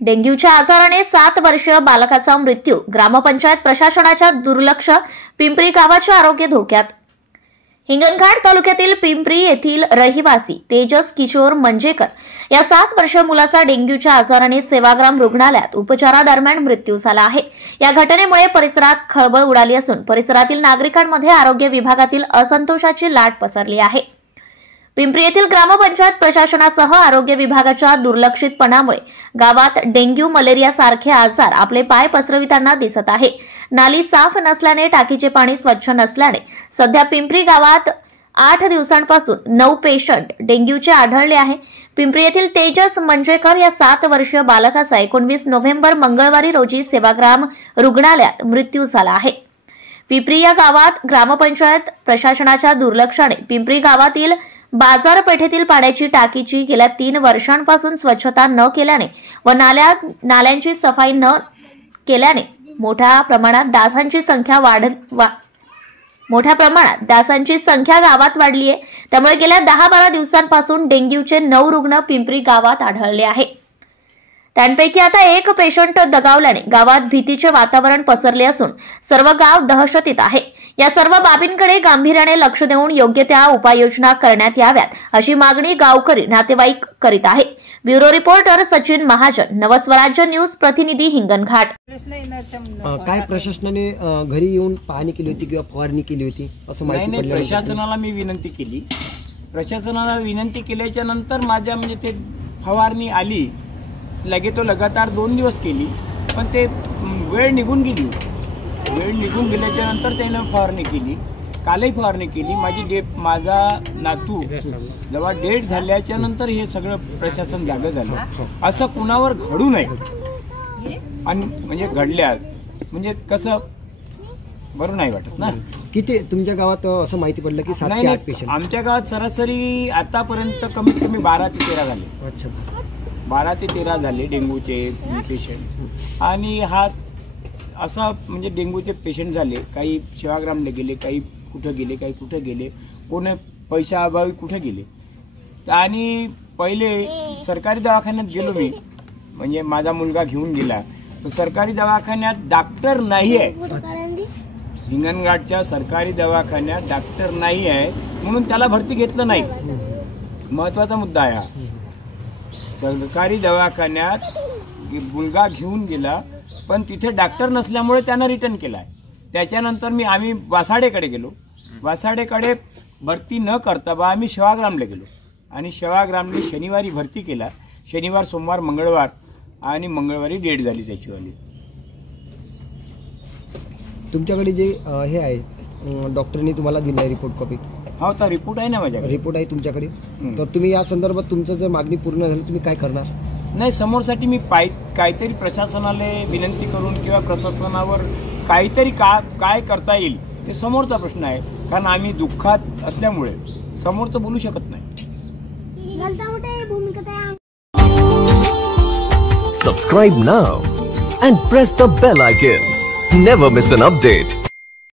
डेंग्यूच्या आजाराने 7 वर्षीय बालकाचा मृत्यू, ग्रामपंचायत प्रशासनाच्या दुर्लक्ष, पिंपरी गावाचे आरोग्य धोक्यात। हिंगणघाट तालुक्यातील पिंपरी येथील रहिवासी तेजस किशोर मंजेकर या 7 वर्षीय मुलाचा डेंग्यूच्या आजाराने सेवाग्राम रुग्णालयात उपचारादरम्यान मृत्यू झाला आहे। या घटनेमुळे परिसरात खळबळ उडाली असून परिसरातील नागरिकांमध्ये आरोग्य विभागातील असंतोषाची लाट पसरली आहे। पिंपरी येथील ग्रामपंचायत प्रशासनासह आरोग्य विभागाच्या दुर्लक्षितपणामुळे गावात डेंग्यू, मलेरिया सारखे आजार आपले पाय पसरविताना दिसत आहे। नाली साफ नसल्याने, टाकीचे पाणी स्वच्छ नसल्याने सध्या पिंपरी गावात 8 दिवसांपासून 9 पेशंट डेंग्यूचे आढळले आहे। पिंपरी येथील तेजस मंजेकर या 7 वर्षीय बालकाचा 19 नोव्हेंबर मंगळवारी रोजी सेवाग्राम रुग्णालयात मृत्यू झाला आहे। पिंपरी या गावात ग्रामपंचायत प्रशासनाच्या दुर्लक्षाने पिंपरी गावातील बाजारपेठेतील पाण्याची टाकीची गेल्या 3 वर्षांपासून स्वच्छता न केल्याने व नाल्यांची सफाई न केल्याने मोठ्या प्रमाणात डासांची संख्या गावात वाढली आहे। त्यामुळे गेल्या 10-12 दिवसांपासून डेंग्यूचे 9 रुग्ण पिंपरी गावात आढळले आहे। त्यांपैकी आता 1 पेशंट दगावल्याने गावात भीतीचे वातावरण पसरले असून सर्व गाव दहशतीत आहे। या सर्व बाबींकडे गांभीर्याने लक्ष देऊन योग्य त्या उपाययोजना करण्यात याव्यात अशी मागणी गावकरी नातेवाईक करीत आहे। Bureau reporter Sachin Mahajan, Navswarajya news प्रतिनिधी, हिंगणघाट। काय प्रशासनाने घरी येऊन पाहणी केली होती किंवा फवारणी केली होती असं माहिती पडलं? प्रशासनाला मी विनंती केली। प्रशासनाला विनंती केल्याच्या नंतर माझ्या ते फवारणी आली, लगेच तो लगातार 2 दिवस केली, पण ते वेळ निघून गेली। वेळ निघून गेल्याच्या नंतर त्याने फवारणी केली, कालही फवारणी केली। माझा नातू जेव्हा डेट झाल्याच्या नंतर हे सगळं प्रशासन जागं झालं। असं कुणावर घडू नये आणि म्हणजे घडल्या म्हणजे कसं बरं नाही वाटत ना। किती तुमच्या गावात असं माहिती पडलं की 7 ते 8 पेशंट? आमच्या गावात सरासरी आतापर्यंत कमीत कमी 12 ते 13 झाले। अच्छा, 12 ते 13 झाले डेंग्यूचे पेशंट। आणि हा असा म्हणजे डेंग्यूचे पेशंट झाले, काही सेवाग्रामला गेले, काही कुठं गेले, काही कुठं गेले, कोणी पैशाअभावी कुठे गेले। आणि पहिले सरकारी दवाखान्यात गेलो मी, म्हणजे माझा मुलगा घेऊन गेला, सरकारी दवाखान्यात डॉक्टर नाही आहे। हिंगणघाटच्या सरकारी दवाखान्यात डॉक्टर नाही आहे म्हणून त्याला भरती घेतलं नाही। महत्वाचा मुद्दा आहे हा। सरकारी दवाखान्यात मुलगा घेऊन गेला पण तिथे डॉक्टर नसल्यामुळे त्यानं रिटर्न केलाय। त्याच्यानंतर आम्ही वासाडेकडे गेलो, वासाडेकडे भरती न करता आम्ही सेवाग्रामला गेलो आणि सेवाग्रामने शनिवारी भरती केला। शनिवार, सोमवार, मंगळवार आणि मंगळवारी डेट झाली त्याचीवाली। तुमच्याकडे जे हे आहे डॉक्टरनी तुम्हाला दिलाय रिपोर्ट कॉपी? हो, तर रिपोर्ट आहे ना माझ्याकडे। रिपोर्ट आहे तुमच्याकडे? तर तुम्ही या संदर्भात तुमचं जर मागणी पूर्ण झाली तुम्ही काय करणार? नाही, समोरसाठी मी काहीतरी प्रशासनाला विनंती करून किंवा प्रशासनावर काहीतरी काय करता येईल ते समोरचा प्रश्न आहे, कारण आम्ही दुःखात असल्यामुळे समोरचं बोलू शकत नाही। Subscribe now and press the bell icon. Never miss an update.